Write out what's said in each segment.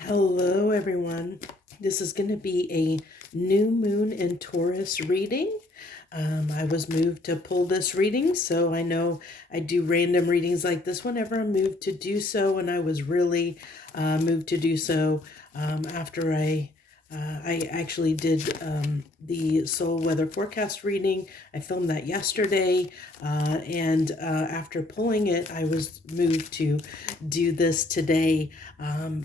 Hello, everyone. This is going to be a new moon in Taurus reading. I was moved to pull this reading, so I know I do random readings like this whenever I'm moved to do so, and I was really moved to do so after I actually did the soul weather forecast reading. I filmed that yesterday, and after pulling it, I was moved to do this today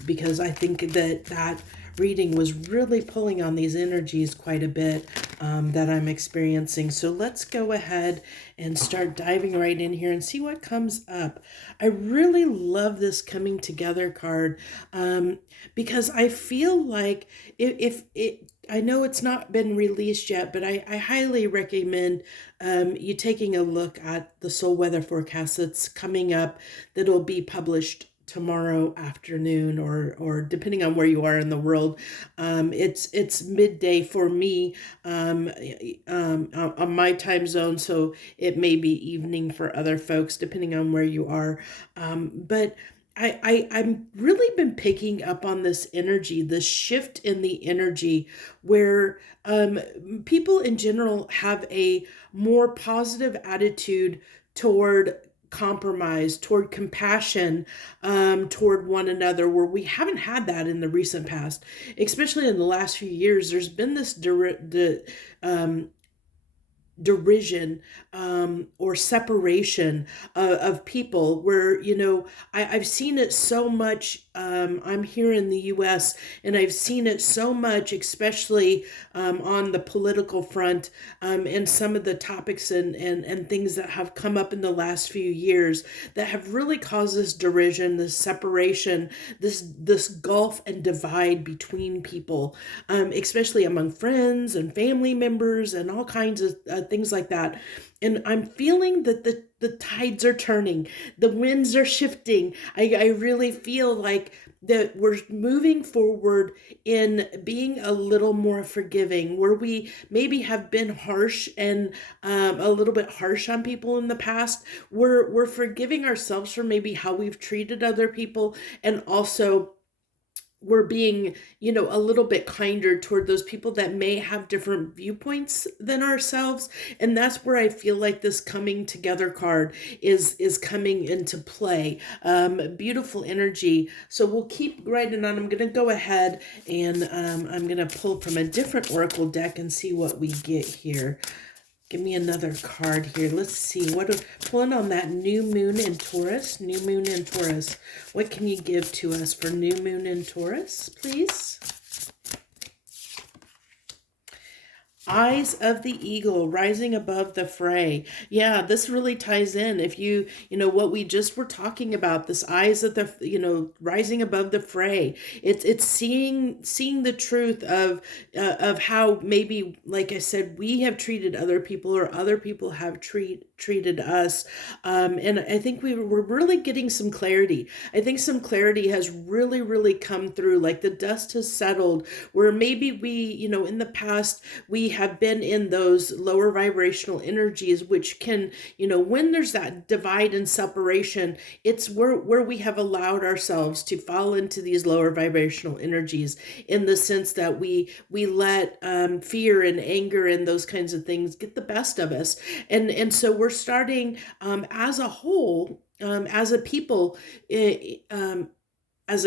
because I think that reading was really pulling on these energies quite a bit that I'm experiencing. So let's go ahead and start diving right in here and see what comes up. I really love this coming together card because I feel like if it, I know it's not been released yet, but I highly recommend you taking a look at the soul weather forecast that's coming up, that'll be published tomorrow afternoon, or depending on where you are in the world. It's midday for me on my time zone, so it may be evening for other folks depending on where you are. But I'm really been picking up on this energy, this shift in the energy, where people in general have a more positive attitude toward compromise, toward compassion, toward one another, where we haven't had that in the recent past, especially in the last few years. There's been this derision or separation of people, where I've seen it so much. I'm here in the US, and I've seen it so much, especially on the political front, and some of the topics and things that have come up in the last few years that have really caused this derision, this separation, this gulf and divide between people, especially among friends and family members and all kinds of things like that. And I'm feeling that the tides are turning, the winds are shifting. I really feel like that we're moving forward in being a little more forgiving, where we maybe have been harsh and a little bit harsh on people in the past. We're forgiving ourselves for maybe how we've treated other people, and also we're being, a little bit kinder toward those people that may have different viewpoints than ourselves. And that's where I feel like this coming together card is coming into play. Beautiful energy. So we'll keep writing on. I'm going to go ahead and I'm going to pull from a different oracle deck and see what we get here. Give me another card here. Let's see. Pulling on that new moon in Taurus. New moon in Taurus. What can you give to us for new moon in Taurus, please? Eyes of the eagle rising above the fray. Yeah, this really ties in. If what we just were talking about, this eyes of the, rising above the fray. It's seeing the truth of how maybe, like I said, we have treated other people, or other people have treated us. And I think we're really getting some clarity. I think some clarity has really, really come through. Like the dust has settled, where maybe we, in the past, we have been in those lower vibrational energies, which can, when there's that divide and separation, it's where we have allowed ourselves to fall into these lower vibrational energies, in the sense that we let fear and anger and those kinds of things get the best of us. And so we're starting, as a whole, as a people, as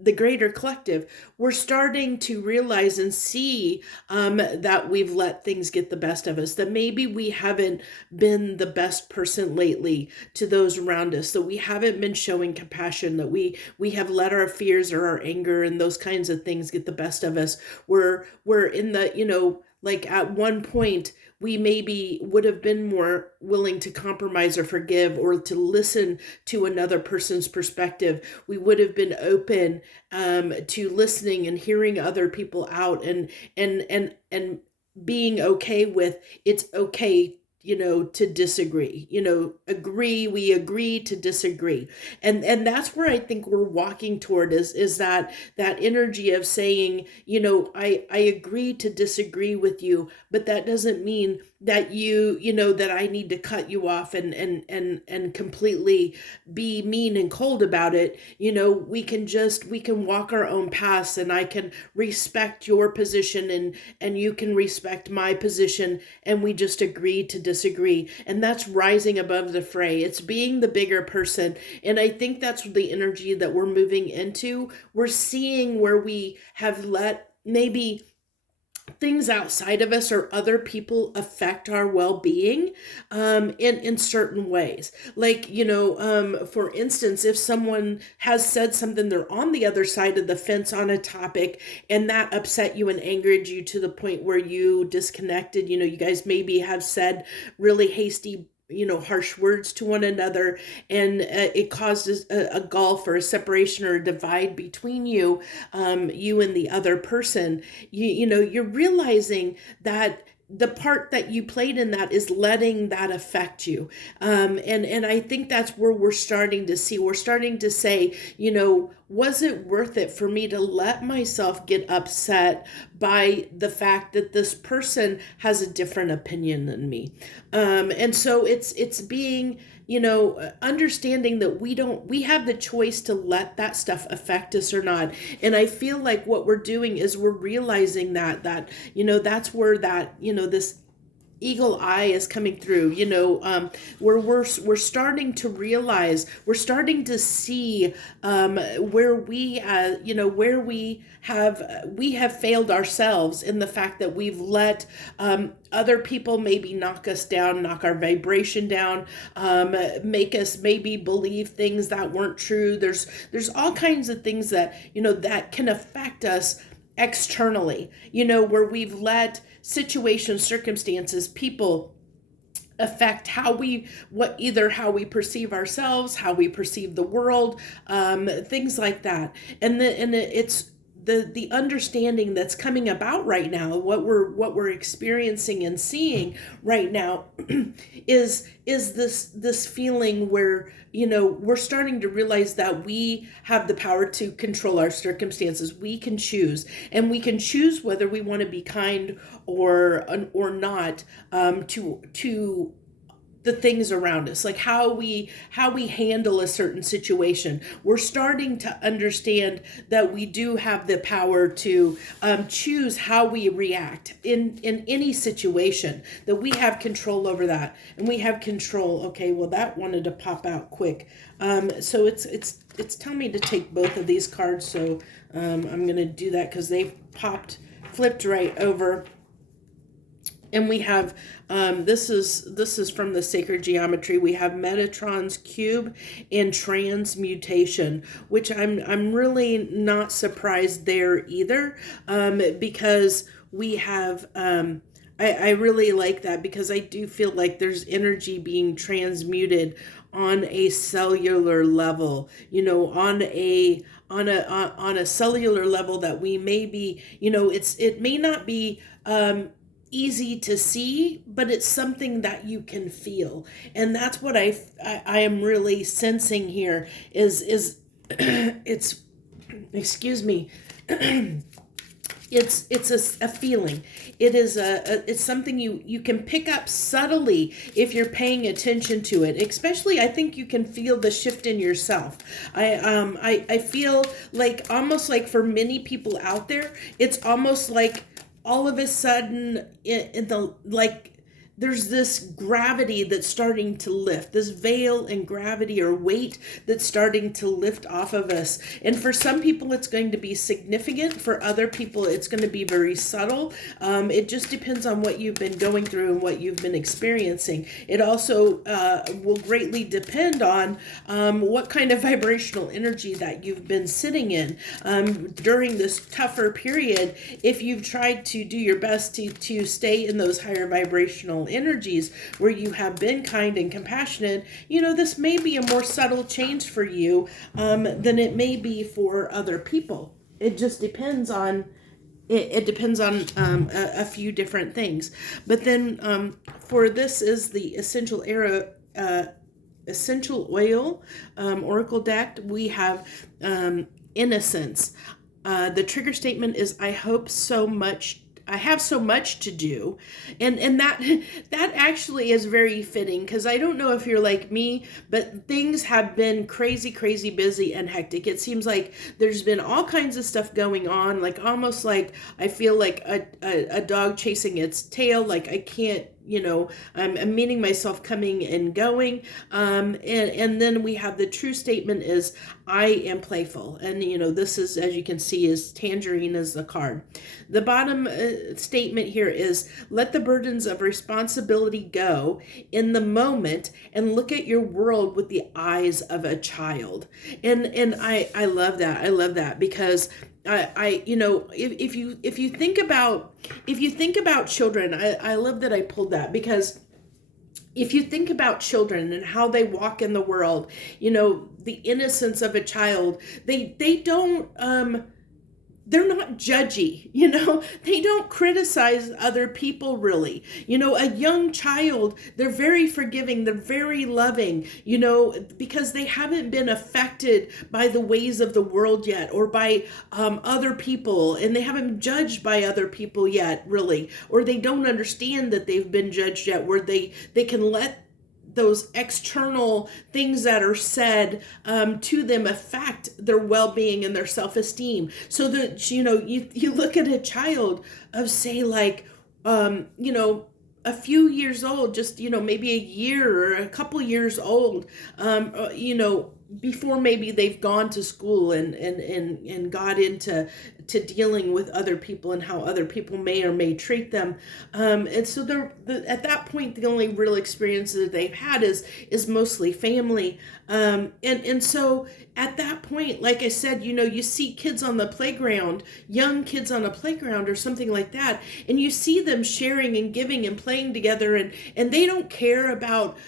the greater collective, we're starting to realize and see that we've let things get the best of us, that maybe we haven't been the best person lately to those around us, that we haven't been showing compassion, that we have let our fears or our anger and those kinds of things get the best of us. We're in the, like at one point, we maybe would have been more willing to compromise or forgive, or to listen to another person's perspective. We would have been open to listening and hearing other people out, and being okay with, it's okay to disagree, we agree to disagree. And that's where I think we're walking toward, is that energy of saying, I agree to disagree with you, but that doesn't mean that that I need to cut you off and completely be mean and cold about it. We can walk our own paths, and I can respect your position, and you can respect my position, and we just agree to disagree. And that's rising above the fray. It's being the bigger person. And I think that's the energy that we're moving into. We're seeing where we have let maybe things outside of us or other people affect our well-being, in certain ways. Like, for instance, if someone has said something, they're on the other side of the fence on a topic, and that upset you and angered you to the point where you disconnected. You guys maybe have said really hasty, harsh words to one another, and it causes a gulf or a separation or a divide between you and the other person. You're realizing that the part that you played in that is letting that affect you. And I think that's where we're starting to see. We're starting to say, was it worth it for me to let myself get upset by the fact that this person has a different opinion than me? And so it's being, understanding that we have the choice to let that stuff affect us or not. And I feel like what we're doing is we're realizing that that's where this eagle eye is coming through, where we're starting to realize, we're starting to see, where we have failed ourselves, in the fact that we've let other people maybe knock us down, knock our vibration down, make us maybe believe things that weren't true. There's all kinds of things that that can affect us externally, where we've let situations, circumstances, people affect how we perceive ourselves, how we perceive the world, things like that. It's the understanding that's coming about right now, what we're experiencing and seeing right now, is this feeling where we're starting to realize that we have the power to control our circumstances. We can choose, and we can choose whether we want to be kind or not, to the things around us, like how we handle a certain situation. We're starting to understand that we do have the power to choose how we react in any situation, that we have control over that, and we have control. Okay, well, that wanted to pop out quick. So it's telling me to take both of these cards, so I'm gonna do that because they've flipped right over. And we have, this is from the Sacred Geometry. We have Metatron's Cube and Transmutation, which I'm really not surprised there either, because we have, I really like that, because I do feel like there's energy being transmuted on a cellular level, on a cellular level, that we may be, it may not be easy to see, but it's something that you can feel. And that's what I am really sensing here, is it's, excuse me, it's a feeling. It is it's something you can pick up subtly if you're paying attention to it. Especially, I think you can feel the shift in yourself. I feel like, almost like for many people out there, it's almost like all of a sudden, there's this gravity that's starting to lift, this veil and gravity or weight that's starting to lift off of us. And for some people, it's going to be significant. For other people, it's going to be very subtle. It just depends on what you've been going through and what you've been experiencing. It also will greatly depend on what kind of vibrational energy that you've been sitting in during this tougher period. If you've tried to do your best to stay in those higher vibrational energies where you have been kind and compassionate, this may be a more subtle change for you than it may be for other people. It just depends on it depends on a few different things. But then for this is the essential oil oracle deck. We have innocence. The trigger statement is I have so much to do. And that that actually is very fitting, because I don't know if you're like me, but things have been crazy, crazy busy and hectic. It seems like there's been all kinds of stuff going on, like almost like I feel like a dog chasing its tail. Like I can't, I'm meeting myself coming and going. And then we have the true statement is I am playful. And, this is, as you can see, is tangerine as the card. The bottom statement here is let the burdens of responsibility go in the moment and look at your world with the eyes of a child. And I love that. I love that because if you think about children, I love that I pulled that, because if you think about children and how they walk in the world, the innocence of a child, they don't they're not judgy, they don't criticize other people really. A young child, they're very forgiving, they're very loving, because they haven't been affected by the ways of the world yet, or by other people, and they haven't been judged by other people yet, really, or they don't understand that they've been judged yet, where they can let those external things that are said to them affect their well-being and their self-esteem. So that, you look at a child of, say, like, a few years old, just, maybe a year or a couple years old, before maybe they've gone to school and got into dealing with other people and how other people may or may treat them. And so at that point, the only real experience that they've had is mostly family. And so at that point, like I said, you see kids on the playground, young kids on a playground or something like that, and you see them sharing and giving and playing together, and they don't care about,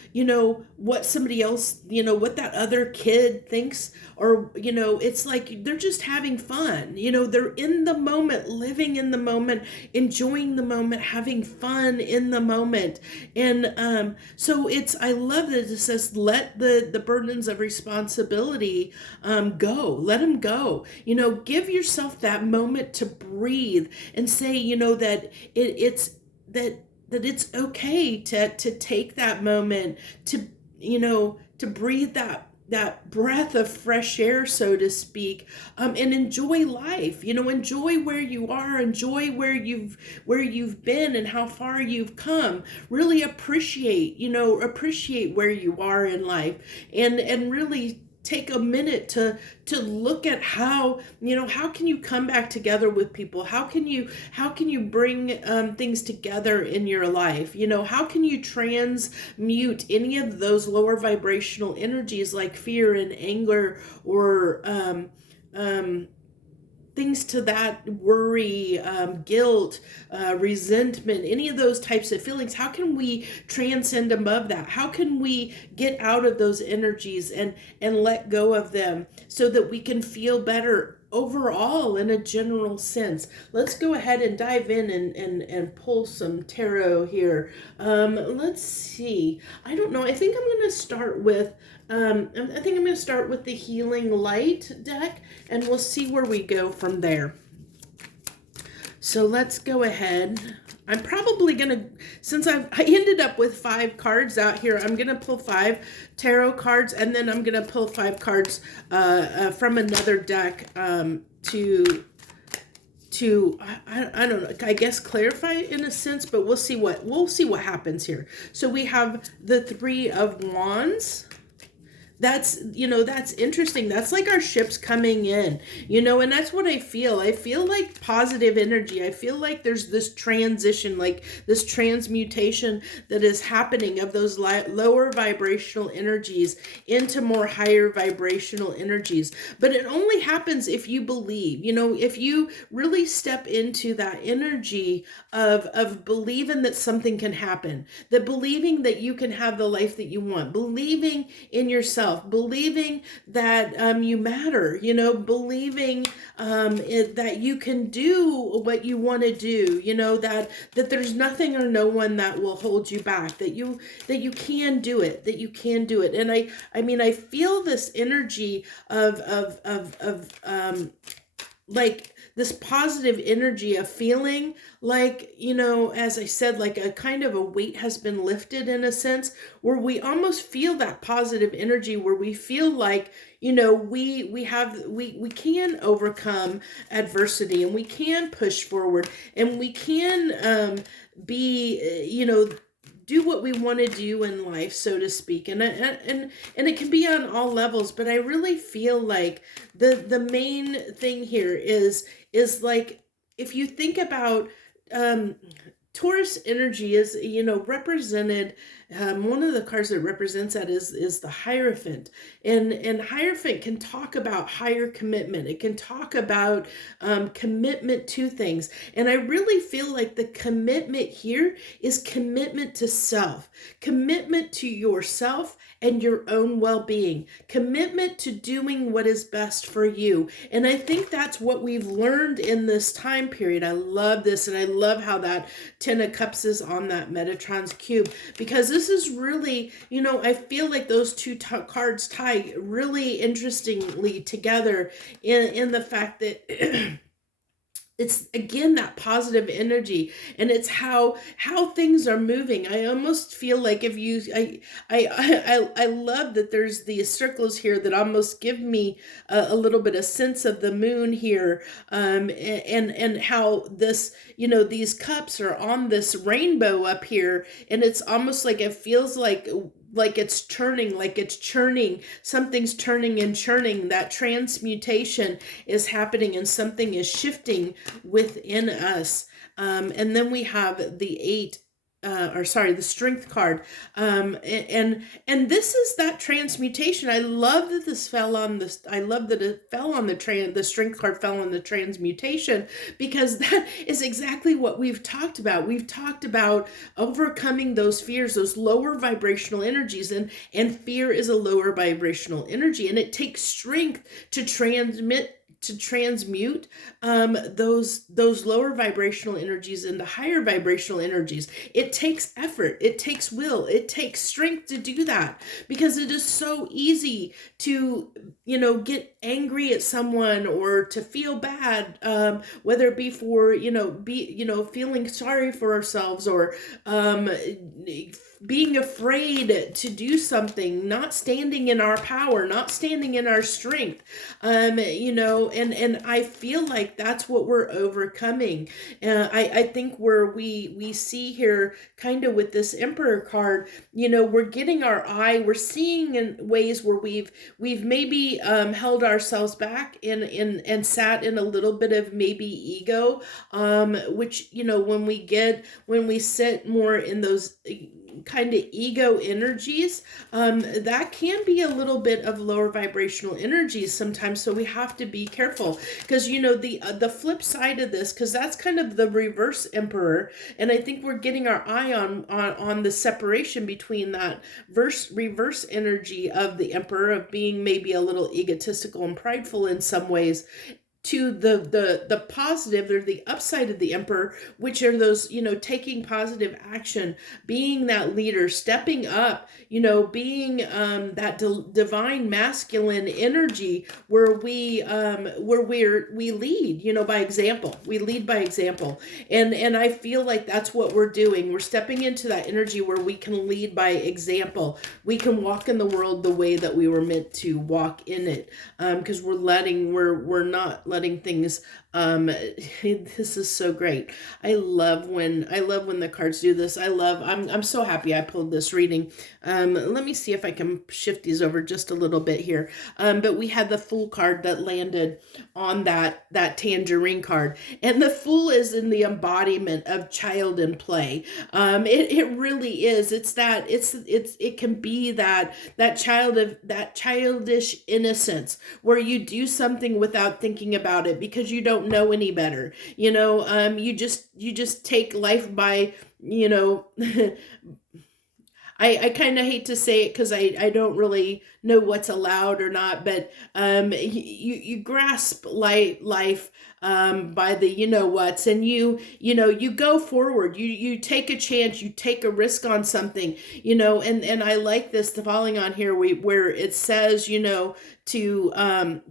what somebody else, what that other kid thinks, or, it's like they're just having fun. They're in the moment, living in the moment, enjoying the moment, having fun in the moment. And so I love that it says, let the burdens of responsibility go, let them go. Give yourself that moment to breathe and say, that it's okay to take that moment to breathe that breath of fresh air, so to speak, and enjoy life. Enjoy where you are, enjoy where you've been and how far you've come. Really appreciate where you are in life, and really take a minute to look at how can you come back together with people, how can you bring things together in your life, how can you transmute any of those lower vibrational energies like fear and anger, or things to that, worry, guilt, resentment, any of those types of feelings. How can we transcend above that? How can we get out of those energies and let go of them so that we can feel better overall in a general sense? Let's go ahead and dive in and pull some tarot here. Let's see. I don't know. I think I'm going to start with the Healing Light deck, and we'll see where we go from there. So let's go ahead. I'm probably going to, since I ended up with 5 cards out here, I'm going to pull 5 tarot cards, and then I'm going to pull 5 cards from another deck to I don't know, I guess clarify in a sense, but we'll see what happens here. So we have the 3 of Wands. That's interesting. That's like our ships coming in, and that's what I feel. I feel like positive energy. I feel like there's this transition, like this transmutation that is happening of those lower vibrational energies into more higher vibrational energies. But it only happens if you believe, if you really step into that energy of believing that something can happen, that believing that you can have the life that you want, believing in yourself, yourself, believing that you matter, believing that you can do what you want to do, that there's nothing or no one that will hold you back, that you can do it, And I mean, I feel this energy of like this positive energy of feeling like, as I said, like a kind of a weight has been lifted in a sense, where we almost feel that positive energy, where we feel like, we can overcome adversity, and we can push forward, and we can be, do what we want to do in life, so to speak. And it can be on all levels, but I really feel like the main thing here is like, if you think about um Taurus energy is, represented, one of the cards that represents that is the Hierophant. And Hierophant can talk about higher commitment. It can talk about commitment to things. And I really feel like the commitment here is commitment to self, commitment to yourself and your own well-being, commitment to doing what is best for you. And I think that's what we've learned in this time period. I love this, and I love how that Ten of Cups is on that Metatron's cube, because this is really, I feel like those two cards tie really interestingly together in the fact that it's again that positive energy, and it's how things are moving. I almost feel like if you I love that there's these circles here that almost give me a little bit of sense of the moon here, and how this, these cups are on this rainbow up here, and it's almost like it feels like it's turning, like it's churning. Something's turning and churning. That transmutation is happening, and something is shifting within us. And then we have the the Strength card. And this is that transmutation. I love that this fell on this. I love that it fell on the Strength card fell on the transmutation, because that is exactly what we've talked about. We've talked about overcoming those fears, those lower vibrational energies, and fear is a lower vibrational energy, and it takes strength to transmute those lower vibrational energies into higher vibrational energies. It takes effort, it takes will, it takes strength to do that, because it is so easy to get angry at someone, or to feel bad, whether it be for feeling sorry for ourselves, or being afraid to do something, not standing in our power, not standing in our strength, and I feel like that's what we're overcoming. I think where we see here, kind of with this Emperor card, we're getting our eye, we're seeing in ways where we've maybe held ourselves back and sat in a little bit of maybe ego, which when we sit more in those kind of ego energies, that can be a little bit of lower vibrational energies sometimes. So we have to be careful, because the flip side of this, because that's kind of the reverse Emperor, and I think we're getting our eye on the separation between that reverse energy of the Emperor, of being maybe a little egotistical and prideful in some ways, to the positive, or the upside of the Emperor, which are those, taking positive action, being that leader, stepping up, being that divine masculine energy, where we lead, by example. We lead by example. And I feel like that's what we're doing. We're stepping into that energy where we can lead by example. We can walk in the world the way that we were meant to walk in it, because we're not letting things this is so great. I love when the cards do this. I'm so happy I pulled this reading. Let me see if I can shift these over just a little bit here. But we had the Fool card that landed on that Tangerine card, and the Fool is in the embodiment of child and play. It really is. It can be that childish innocence, where you do something without thinking about it, because you don't know any better. You just take life by, I kind of hate to say it because I don't really know what's allowed or not, but you grasp life by the you know what's, and you go forward, you take a chance, you take a risk on something, and I like this, the falling on here, where it says, to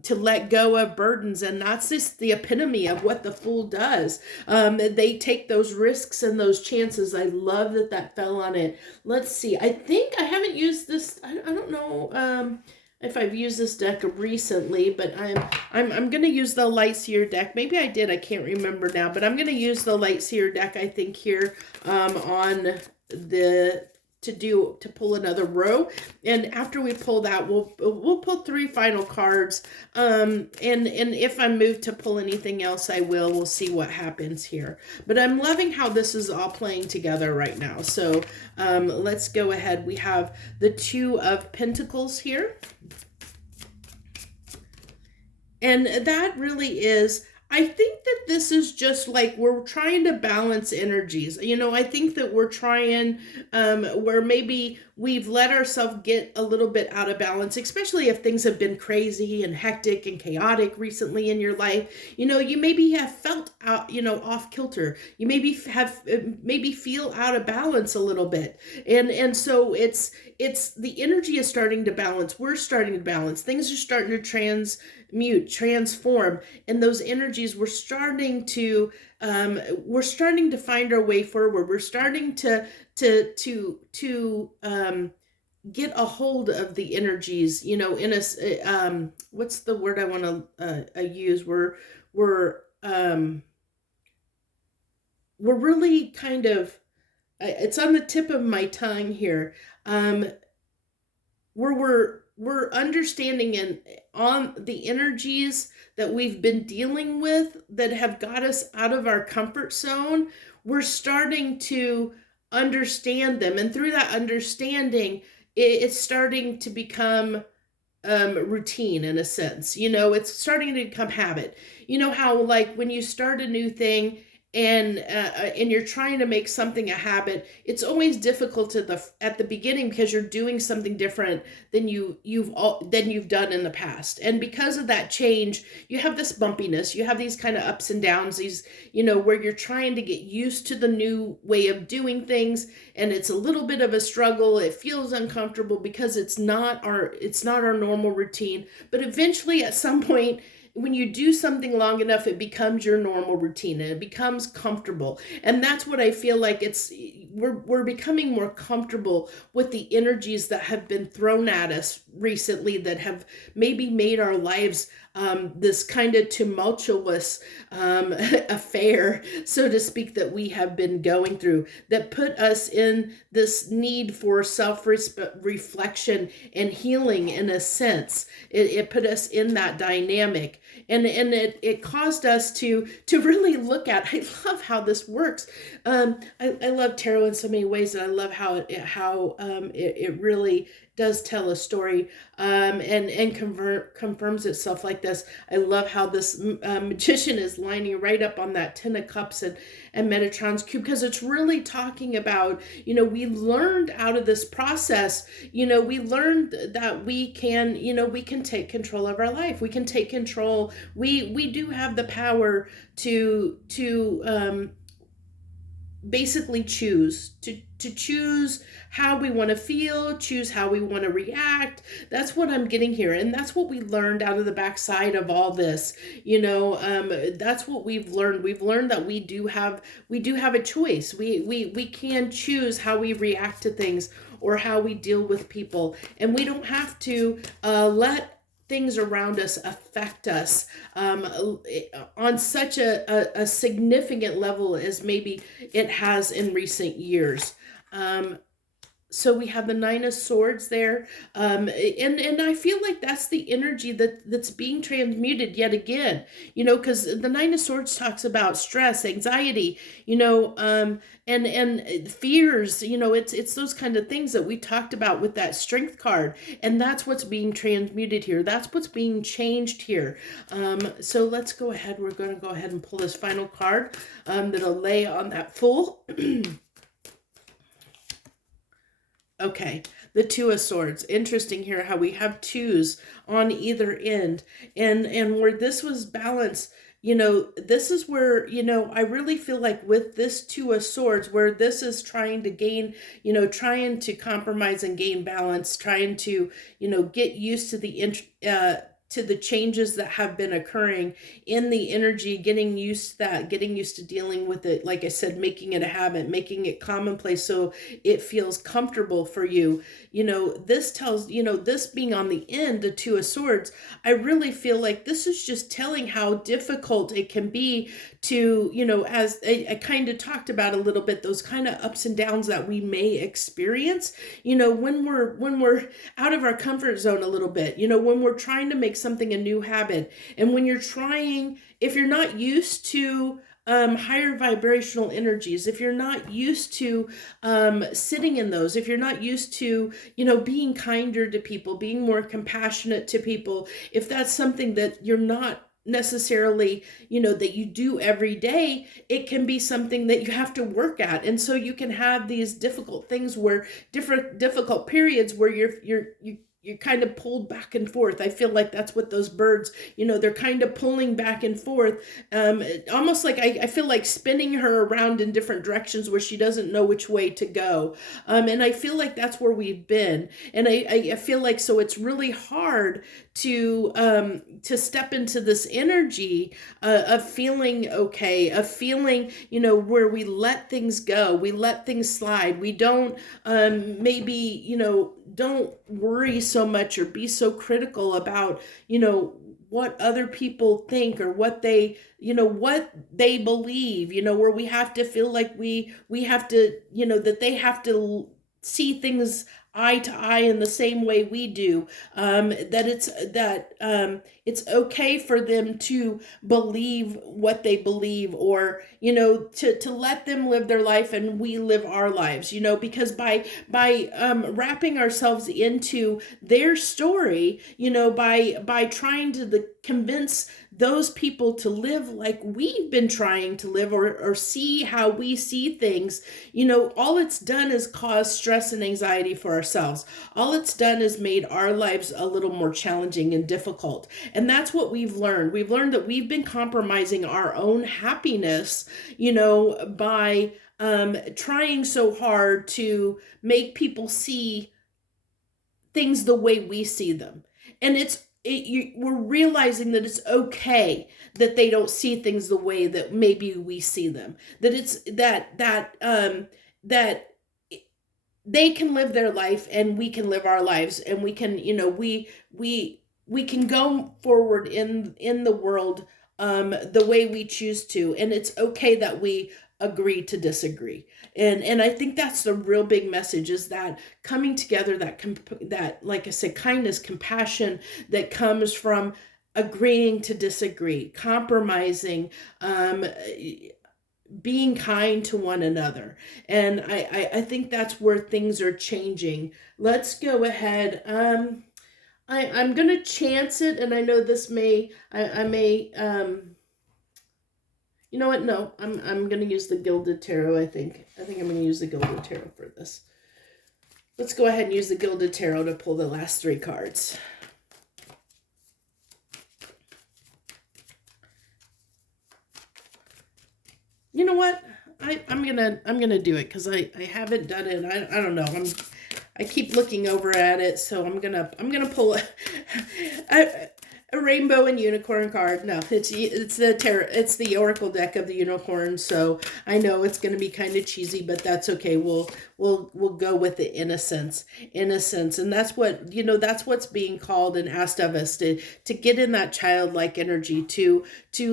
let go of burdens, and that's just the epitome of what the fool does. They take those risks and those chances. I love that fell on it. Let's see. I think I haven't used this. I don't know if I've used this deck recently, but I'm gonna use the Light Seer deck. Maybe I did. I can't remember now, but I'm gonna use the Light Seer deck, I think, here on the to pull another row. And after we pull that, we'll pull 3 final cards. And if I'm moved to pull anything else, I will. We'll see what happens here. But I'm loving how this is all playing together right now. So let's go ahead. We have the 2 of Pentacles here. And that really is, I think that this is just like we're trying to balance energies. I think that we're trying, where maybe we've let ourselves get a little bit out of balance, especially if things have been crazy and hectic and chaotic recently in your life. You maybe have felt out, off kilter. You maybe feel out of balance a little bit. And so it's the energy is starting to balance. We're starting to balance. Things are starting to transform, and those energies, we're starting to find our way forward. We're starting to get a hold of the energies, in a what's the word I want to use? We're really kind of, it's on the tip of my tongue here, where we're understanding and on the energies that we've been dealing with that have got us out of our comfort zone. We're starting to understand them, and through that understanding, it's starting to become routine in a sense. It's starting to become habit. How, like, when you start a new thing and you're trying to make something a habit, it's always difficult at the beginning because you're doing something different than you've done in the past. And because of that change, you have this bumpiness, you have these kind of ups and downs, these, where you're trying to get used to the new way of doing things, and it's a little bit of a struggle. It feels uncomfortable because it's not our normal routine. But eventually, at some point, when you do something long enough, it becomes your normal routine and it becomes comfortable. And that's what I feel like we're becoming more comfortable with the energies that have been thrown at us recently, that have maybe made our lives this kind of tumultuous affair, so to speak, that we have been going through, that put us in this need for self-reflection and healing in a sense. It put us in that dynamic, and it caused us to really look at, I love how this works. I love tarot in so many ways, and I love how it really does tell a story, and confirms itself like this. I love how this magician is lining right up on that 10 of Cups and Metatron's cube, because it's really talking about, we learned out of this process, we learned that we can take control of our life. We can take control. We do have the power to basically choose to choose how we want to feel, choose how we want to react. That's what I'm getting here, and that's what we learned out of the backside of all this. That's what we've learned. We've learned that we do have a choice. We can choose how we react to things or how we deal with people, and we don't have to let things around us affect us on such a significant level as maybe it has in recent years. So we have the 9 of Swords there, and I feel like that's the energy that's being transmuted yet again, because the 9 of Swords talks about stress, anxiety, and fears, it's those kind of things that we talked about with that Strength card, and that's what's being transmuted here. That's what's being changed here. So let's go ahead. We're going to go ahead and pull this final card that'll lay on that Fool. Okay, the Two of Swords. Interesting here how we have twos on either end, and where this was balanced. This is where, I really feel like with this Two of Swords, where this is trying to gain, trying to compromise and gain balance, trying to, get used to to the changes that have been occurring in the energy, getting used to that, getting used to dealing with it. Like I said, making it a habit, making it commonplace so it feels comfortable for you. This tells, this being on the end, the Two of Swords, I really feel like this is just telling how difficult it can be to, as I kind of talked about a little bit, those kind of ups and downs that we may experience, when we're out of our comfort zone a little bit, when we're trying to make something a new habit, and when you're trying, if you're not used to higher vibrational energies, if you're not used to sitting in those, if you're not used to, being kinder to people, being more compassionate to people, if that's something that you're not necessarily, that you do every day, it can be something that you have to work at. And so you can have these difficult things where difficult periods where you're kind of pulled back and forth. I feel like that's what those birds, they're kind of pulling back and forth. Almost like I feel like spinning her around in different directions where she doesn't know which way to go. And I feel like that's where we've been. And I feel like, so it's really hard to step into this energy of feeling okay, of feeling, where we let things go, we let things slide. We don't maybe, don't worry so much or be so critical about, what other people think or what they, what they believe, where we have to feel like we have to, that they have to see things eye to eye in the same way we do, that it's okay for them to believe what they believe, or to let them live their life and we live our lives, because by wrapping ourselves into their story, by trying to convince those people to live like we've been trying to live, or see how we see things, all it's done is cause stress and anxiety for ourselves. All it's done is made our lives a little more challenging and difficult. And that's what we've learned. We've learned that we've been compromising our own happiness, by trying so hard to make people see things the way we see them. And we're realizing that it's okay that they don't see things the way that maybe we see them. That it's that they can live their life and we can live our lives, and we can, we can go forward in the world the way we choose to, and it's okay that we agree to disagree. And I think that's the real big message, is that coming together, that like I said, kindness, compassion that comes from agreeing to disagree, compromising, being kind to one another. And I think that's where things are changing. Let's go ahead. I'm gonna chance it, and I know this may I may you know what? No, I'm gonna use the Gilded Tarot. I think I'm gonna use the Gilded Tarot for this. Let's go ahead and use the Gilded Tarot to pull the last three cards. You know what? I'm gonna do it because I haven't done it. I don't know. I keep looking over at it, so I'm gonna pull a rainbow and unicorn card. No, it's the tarot. It's the Oracle deck of the unicorn. So I know it's gonna be kind of cheesy, but that's okay. We'll go with the innocence, and that's what that's what's being called and asked of us, to get in that childlike energy, to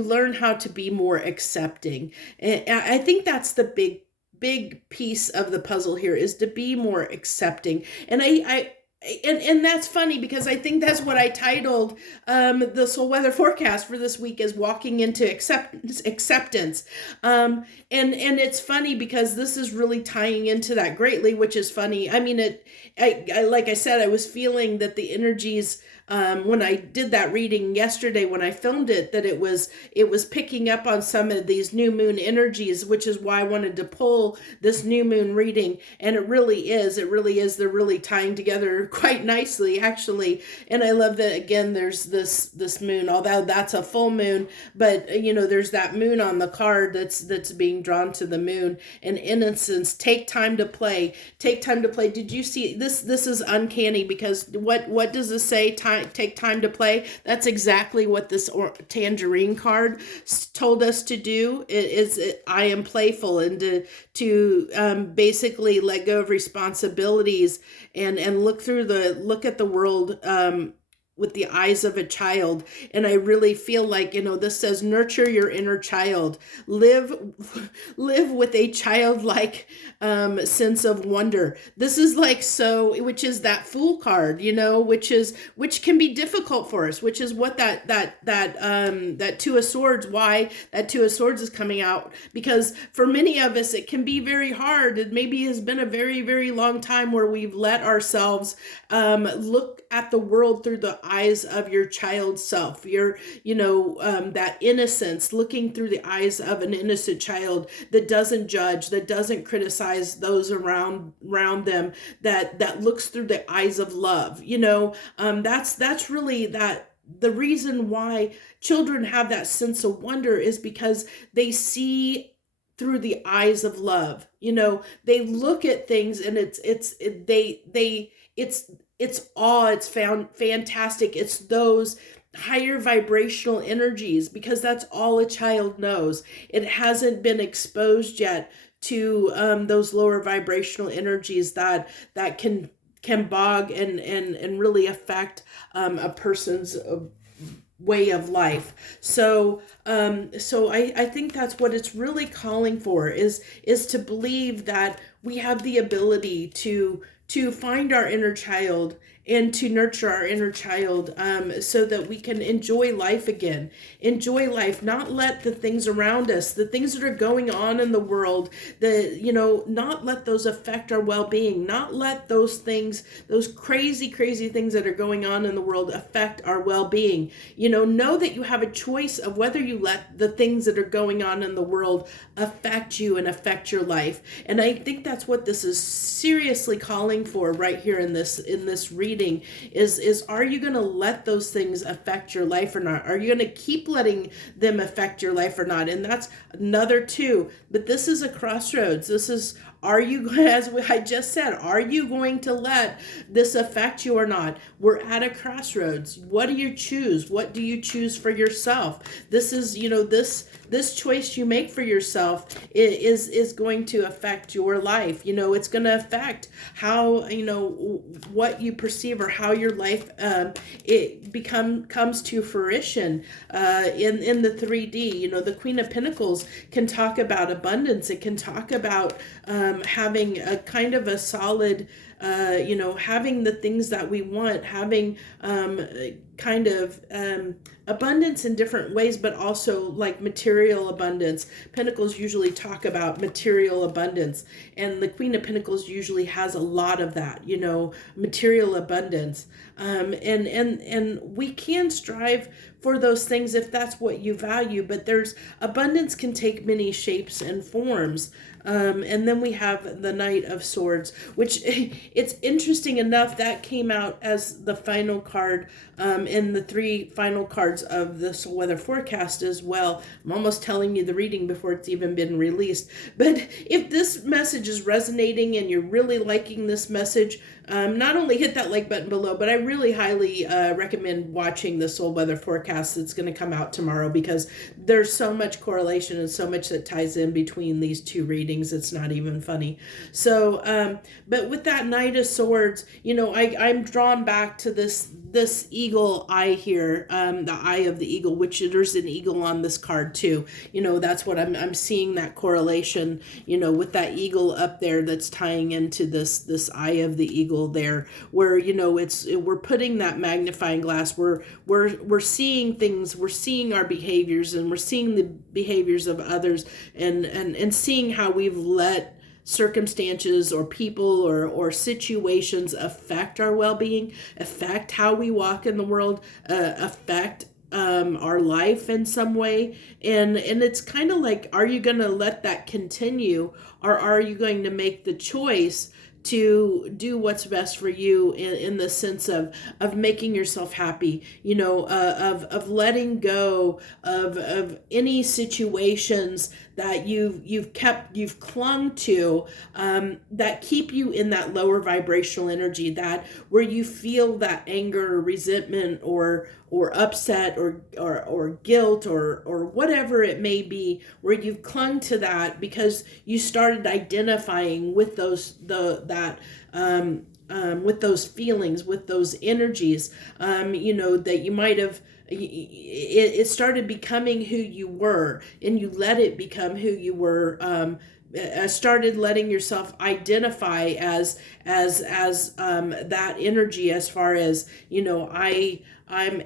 learn how to be more accepting. And I think that's the big piece of the puzzle here, is to be more accepting. And and that's funny because I think that's what I titled the soul weather forecast for this week, is walking into acceptance. And it's funny because this is really tying into that greatly, which is funny. I mean, I like I said, I was feeling that the energies when I did that reading yesterday, when I filmed it, that it was picking up on some of these new moon energies, which is why I wanted to pull this new moon reading. And it really is, they're really tying together quite nicely, actually. And I love that, again, there's this moon, although that's a full moon, but there's that moon on the card that's being drawn to the moon. And innocence, take time to play, take time to play. Did you see this? This is uncanny, because what does this say? Take time to play. That's exactly what this tangerine card told us to do. I am playful, and to basically let go of responsibilities and look at the world with the eyes of a child. And I really feel like, this says, nurture your inner child, live with a childlike sense of wonder. This is like, so, which is that Fool card, which can be difficult for us, which is what that Two of Swords, why that Two of Swords is coming out, because for many of us it can be very hard. It maybe has been a very, very long time where we've let ourselves look at the world through the eyes of your child self, that innocence, looking through the eyes of an innocent child that doesn't judge, that doesn't criticize those around them, that looks through the eyes of love. That's really that. The reason why children have that sense of wonder is because they see through the eyes of love. They look at things, and it's awe, it's fantastic. It's those higher vibrational energies, because that's all a child knows. It hasn't been exposed yet to those lower vibrational energies that can bog and really affect a person's way of life. So I think that's what it's really calling for, is to believe that we have the ability to find our inner child and to nurture our inner child, so that we can enjoy life again. Enjoy life, not let the things around us, the things that are going on in the world, not let those affect our well-being, not let those things, those crazy, crazy things that are going on in the world affect our well-being. Know that you have a choice of whether you let the things that are going on in the world affect you and affect your life. And I think that's what this is seriously calling for right here in this reading, is are you going to let those things affect your life or not? Are you going to keep letting them affect your life or not? And that's another two. But this is a crossroads. This is, are you, as I just said, are you going to let this affect you or not? We're at a crossroads. What do you choose? What do you choose for yourself? This is, this choice you make for yourself is going to affect your life. It's going to affect how, what you perceive, or how your life comes to fruition in the 3D. The Queen of Pentacles can talk about abundance. It can talk about having a kind of a solid, having the things that we want, having kind of abundance in different ways, but also like material abundance. Pentacles usually talk about material abundance, and the Queen of Pentacles usually has a lot of that, material abundance. And we can strive for those things if that's what you value, but abundance can take many shapes and forms. And then we have the Knight of Swords, which it's interesting enough that came out as the final card in the three final cards of the soul weather forecast as well. I'm almost telling you the reading before it's even been released. But if this message is resonating and you're really liking this message, not only hit that like button below, but I really highly recommend watching the soul weather forecast that's going to come out tomorrow, because there's so much correlation and so much that ties in between these two readings. It's not even funny. So, but with that Knight of Swords, I'm drawn back to this eagle eye here, the eye of the eagle, which there's an eagle on this card too. That's what I'm seeing, that correlation, with that eagle up there that's tying into this eye of the eagle there, where we're putting that magnifying glass, we're seeing things, we're seeing our behaviors, and we're seeing the behaviors of others, and seeing how we've let circumstances or people or situations affect our well-being, affect how we walk in the world, affect our life in some way. And it's kind of like, are you going to let that continue, or are you going to make the choice to do what's best for you in the sense of making yourself happy, of letting go of any situations that you've clung to, that keep you in that lower vibrational energy, that where you feel that anger or resentment or upset or guilt or whatever it may be, where you've clung to that because you started identifying with with those feelings, with those energies, that you might have. It started becoming who you were, and you let it become who you were. Started letting yourself identify as that energy, as far as, I'm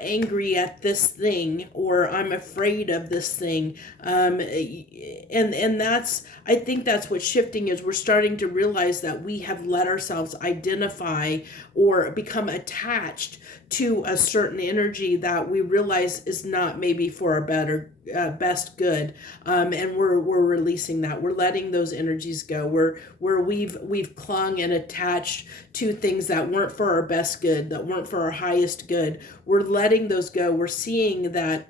angry at this thing, or I'm afraid of this thing. And that's, I think that's what shifting is. We're starting to realize that we have let ourselves identify or become attached to a certain energy that we realize is not maybe for our best good, and we're releasing that. We're letting those energies go. Where we've clung and attached to things that weren't for our best good, that weren't for our highest good. We're letting those go. We're seeing that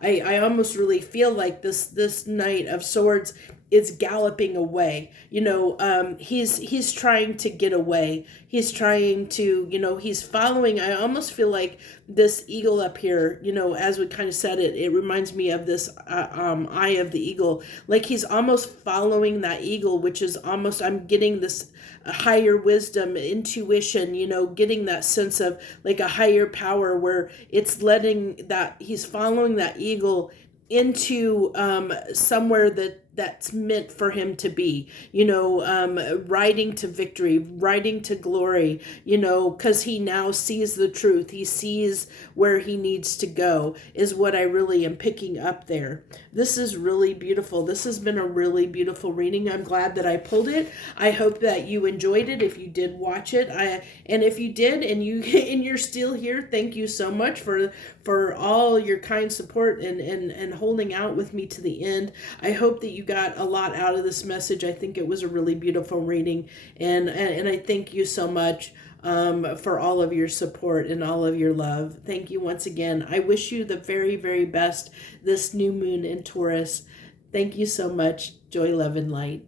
I almost really feel like this Knight of Swords is galloping away. He's trying to get away. He's trying to, he's following. I almost feel like this eagle up here, as we kind of said it reminds me of this eye of the eagle. Like he's almost following that eagle, which is almost, I'm getting this higher wisdom, intuition, getting that sense of like a higher power, where it's letting that, he's following that eagle into somewhere that's meant for him to be, riding to victory, riding to glory, because he now sees the truth. He sees where he needs to go, is what I really am picking up there. This is really beautiful. This has been a really beautiful reading. I'm glad that I pulled it. I hope that you enjoyed it. If you did watch it, and if you did, and you're still here, thank you so much for all your kind support and holding out with me to the end. I hope that you got a lot out of this message. I think it was a really beautiful reading, and I thank you so much for all of your support and all of your love. Thank you once again. I wish you the very, very best this new moon in Taurus. Thank you so much. Joy, love, and light.